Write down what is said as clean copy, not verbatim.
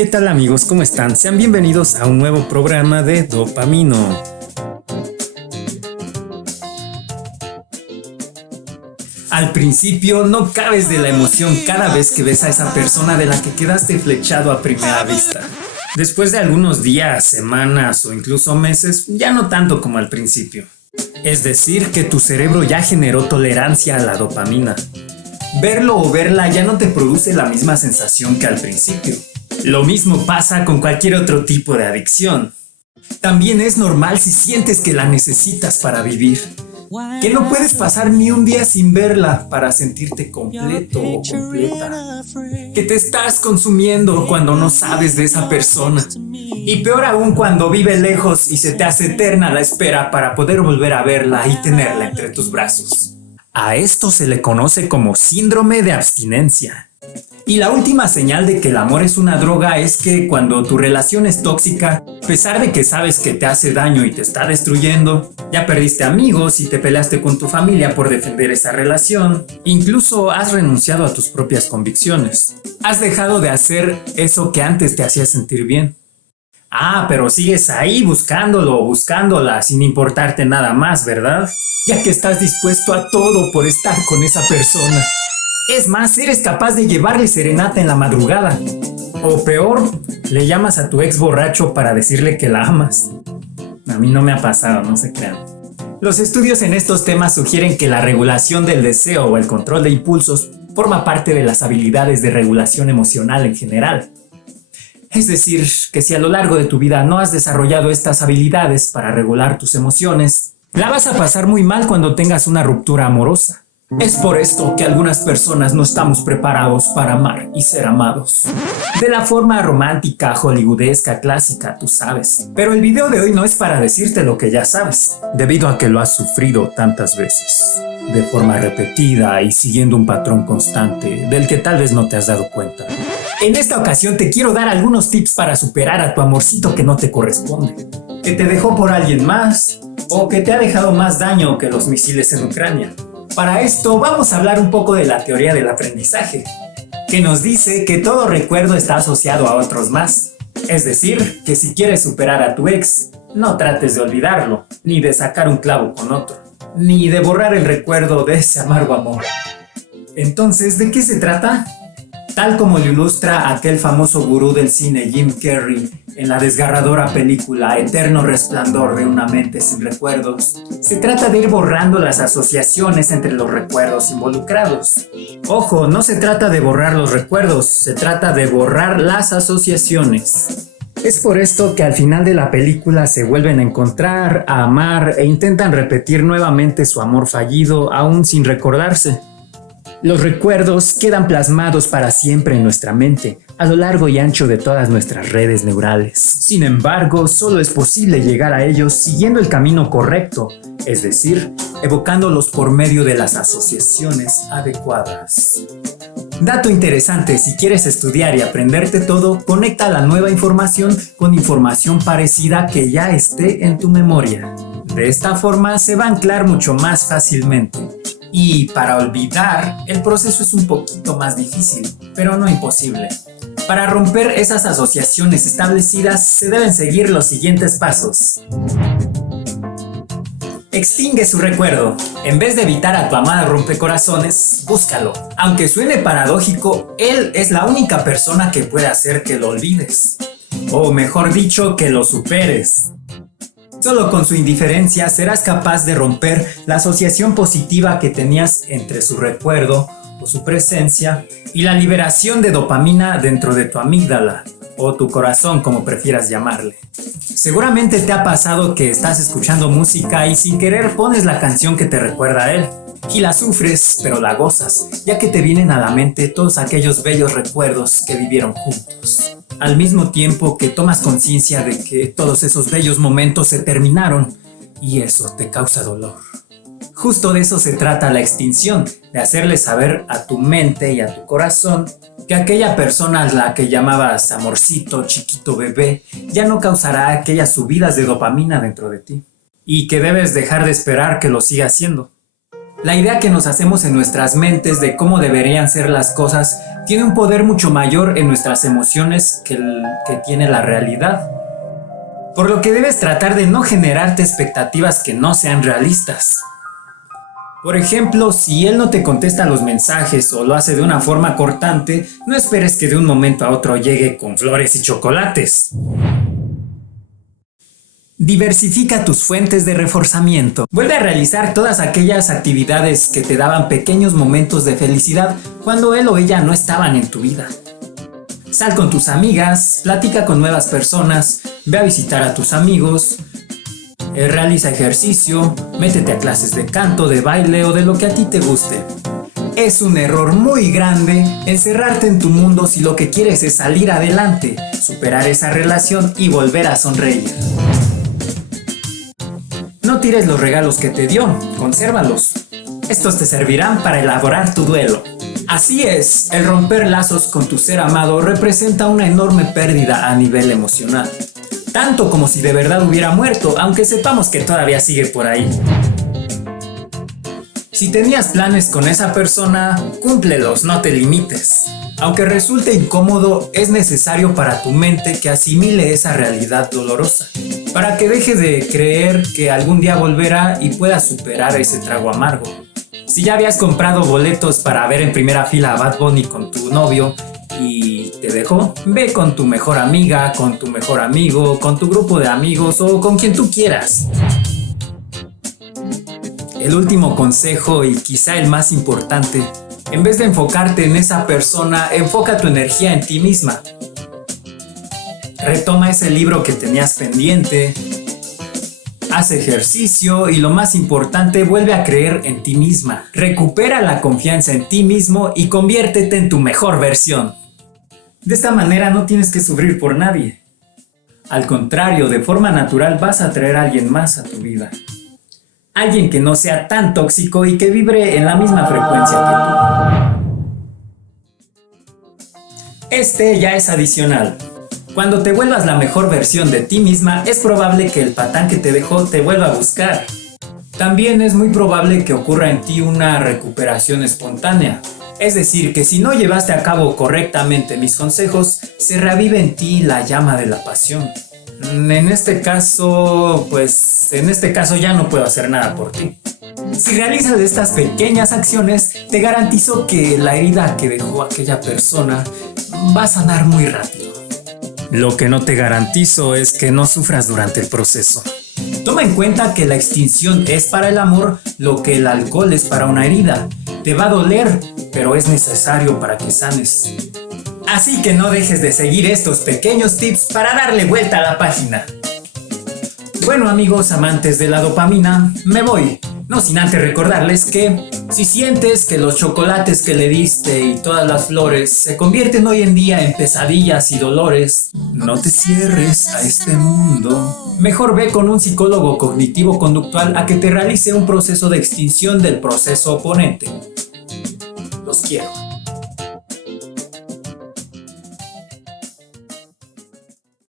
¿Qué tal amigos? ¿Cómo están? Sean bienvenidos a un nuevo programa de Dopamino. Al principio no cabes de la emoción cada vez que ves a esa persona de la que quedaste flechado a primera vista. Después de algunos días, semanas o incluso meses, ya no tanto como al principio. Es decir, que tu cerebro ya generó tolerancia a la dopamina. Verlo o verla ya no te produce la misma sensación que al principio. Lo mismo pasa con cualquier otro tipo de adicción. También es normal si sientes que la necesitas para vivir. Que no puedes pasar ni un día sin verla para sentirte completo o completa. Que te estás consumiendo cuando no sabes de esa persona. Y peor aún cuando vive lejos y se te hace eterna la espera para poder volver a verla y tenerla entre tus brazos. A esto se le conoce como síndrome de abstinencia. Y la última señal de que el amor es una droga es que cuando tu relación es tóxica, a pesar de que sabes que te hace daño y te está destruyendo, ya perdiste amigos y te peleaste con tu familia por defender esa relación, incluso has renunciado a tus propias convicciones. Has dejado de hacer eso que antes te hacía sentir bien. Pero sigues ahí buscándolo o buscándola sin importarte nada más, ¿verdad? Ya que estás dispuesto a todo por estar con esa persona. Es más, eres capaz de llevarle serenata en la madrugada. O peor, le llamas a tu ex borracho para decirle que la amas. A mí no me ha pasado, no se crean. Los estudios en estos temas sugieren que la regulación del deseo o el control de impulsos forma parte de las habilidades de regulación emocional en general. Es decir, que si a lo largo de tu vida no has desarrollado estas habilidades para regular tus emociones, la vas a pasar muy mal cuando tengas una ruptura amorosa. Es por esto que algunas personas no estamos preparados para amar y ser amados. De la forma romántica, hollywoodesca, clásica, tú sabes. Pero el video de hoy no es para decirte lo que ya sabes, debido a que lo has sufrido tantas veces, de forma repetida y siguiendo un patrón constante del que tal vez no te has dado cuenta. En esta ocasión te quiero dar algunos tips para superar a tu amorcito que no te corresponde, que te dejó por alguien más o que te ha dejado más daño que los misiles en Ucrania. Para esto vamos a hablar un poco de la teoría del aprendizaje, que nos dice que todo recuerdo está asociado a otros más. Es decir, que si quieres superar a tu ex, no trates de olvidarlo, ni de sacar un clavo con otro, ni de borrar el recuerdo de ese amargo amor. Entonces, ¿de qué se trata? Tal como lo ilustra aquel famoso gurú del cine Jim Carrey en la desgarradora película Eterno Resplandor de una mente sin recuerdos, se trata de ir borrando las asociaciones entre los recuerdos involucrados. Ojo, no se trata de borrar los recuerdos, se trata de borrar las asociaciones. Es por esto que al final de la película se vuelven a encontrar, a amar e intentan repetir nuevamente su amor fallido aún sin recordarse. Los recuerdos quedan plasmados para siempre en nuestra mente, a lo largo y ancho de todas nuestras redes neurales. Sin embargo, solo es posible llegar a ellos siguiendo el camino correcto, es decir, evocándolos por medio de las asociaciones adecuadas. Dato interesante, si quieres estudiar y aprenderte todo, conecta la nueva información con información parecida que ya esté en tu memoria. De esta forma se va a anclar mucho más fácilmente. Y para olvidar, el proceso es un poquito más difícil, pero no imposible. Para romper esas asociaciones establecidas, se deben seguir los siguientes pasos. Extingue su recuerdo. En vez de evitar a tu amada rompecorazones, búscalo. Aunque suene paradójico, él es la única persona que puede hacer que lo olvides. O mejor dicho, que lo superes. Solo con su indiferencia serás capaz de romper la asociación positiva que tenías entre su recuerdo o su presencia y la liberación de dopamina dentro de tu amígdala o tu corazón, como prefieras llamarle. Seguramente te ha pasado que estás escuchando música y sin querer pones la canción que te recuerda a él. Y la sufres, pero la gozas, ya que te vienen a la mente todos aquellos bellos recuerdos que vivieron juntos. Al mismo tiempo que tomas conciencia de que todos esos bellos momentos se terminaron y eso te causa dolor. Justo de eso se trata la extinción, de hacerle saber a tu mente y a tu corazón que aquella persona a la que llamabas amorcito, chiquito, bebé, ya no causará aquellas subidas de dopamina dentro de ti y que debes dejar de esperar que lo siga haciendo. La idea que nos hacemos en nuestras mentes de cómo deberían ser las cosas tiene un poder mucho mayor en nuestras emociones que el que tiene la realidad. Por lo que debes tratar de no generarte expectativas que no sean realistas. Por ejemplo, si él no te contesta los mensajes o lo hace de una forma cortante, no esperes que de un momento a otro llegue con flores y chocolates. Diversifica tus fuentes de reforzamiento. Vuelve a realizar todas aquellas actividades que te daban pequeños momentos de felicidad cuando él o ella no estaban en tu vida. Sal con tus amigas, platica con nuevas personas, ve a visitar a tus amigos, realiza ejercicio, métete a clases de canto, de baile o de lo que a ti te guste. Es un error muy grande encerrarte en tu mundo si lo que quieres es salir adelante, superar esa relación y volver a sonreír. No tires los regalos que te dio, consérvalos. Estos te servirán para elaborar tu duelo. Así es, el romper lazos con tu ser amado representa una enorme pérdida a nivel emocional. Tanto como si de verdad hubiera muerto, aunque sepamos que todavía sigue por ahí. Si tenías planes con esa persona, cúmplelos, no te limites. Aunque resulte incómodo, es necesario para tu mente que asimile esa realidad dolorosa, para que deje de creer que algún día volverá y pueda superar ese trago amargo. Si ya habías comprado boletos para ver en primera fila a Bad Bunny con tu novio y te dejó, ve con tu mejor amiga, con tu mejor amigo, con tu grupo de amigos o con quien tú quieras. El último consejo y quizá el más importante: en vez de enfocarte en esa persona, enfoca tu energía en ti misma. Retoma ese libro que tenías pendiente, haz ejercicio y lo más importante, vuelve a creer en ti misma. Recupera la confianza en ti mismo y conviértete en tu mejor versión. De esta manera no tienes que sufrir por nadie. Al contrario, de forma natural vas a atraer a alguien más a tu vida. Alguien que no sea tan tóxico y que vibre en la misma frecuencia que tú. Este ya es adicional. Cuando te vuelvas la mejor versión de ti misma, es probable que el patán que te dejó te vuelva a buscar. También es muy probable que ocurra en ti una recuperación espontánea. Es decir, que si no llevaste a cabo correctamente mis consejos, se reavive en ti la llama de la pasión. En este caso ya no puedo hacer nada por ti. Si realizas estas pequeñas acciones, te garantizo que la herida que dejó aquella persona va a sanar muy rápido. Lo que no te garantizo es que no sufras durante el proceso. Toma en cuenta que la extinción es para el amor lo que el alcohol es para una herida. Te va a doler, pero es necesario para que sanes. Así que no dejes de seguir estos pequeños tips para darle vuelta a la página. Bueno, amigos amantes de la dopamina, me voy. No sin antes recordarles que si sientes que los chocolates que le diste y todas las flores se convierten hoy en día en pesadillas y dolores, no te cierres a este mundo. Mejor ve con un psicólogo cognitivo-conductual a que te realice un proceso de extinción del proceso oponente. Los quiero.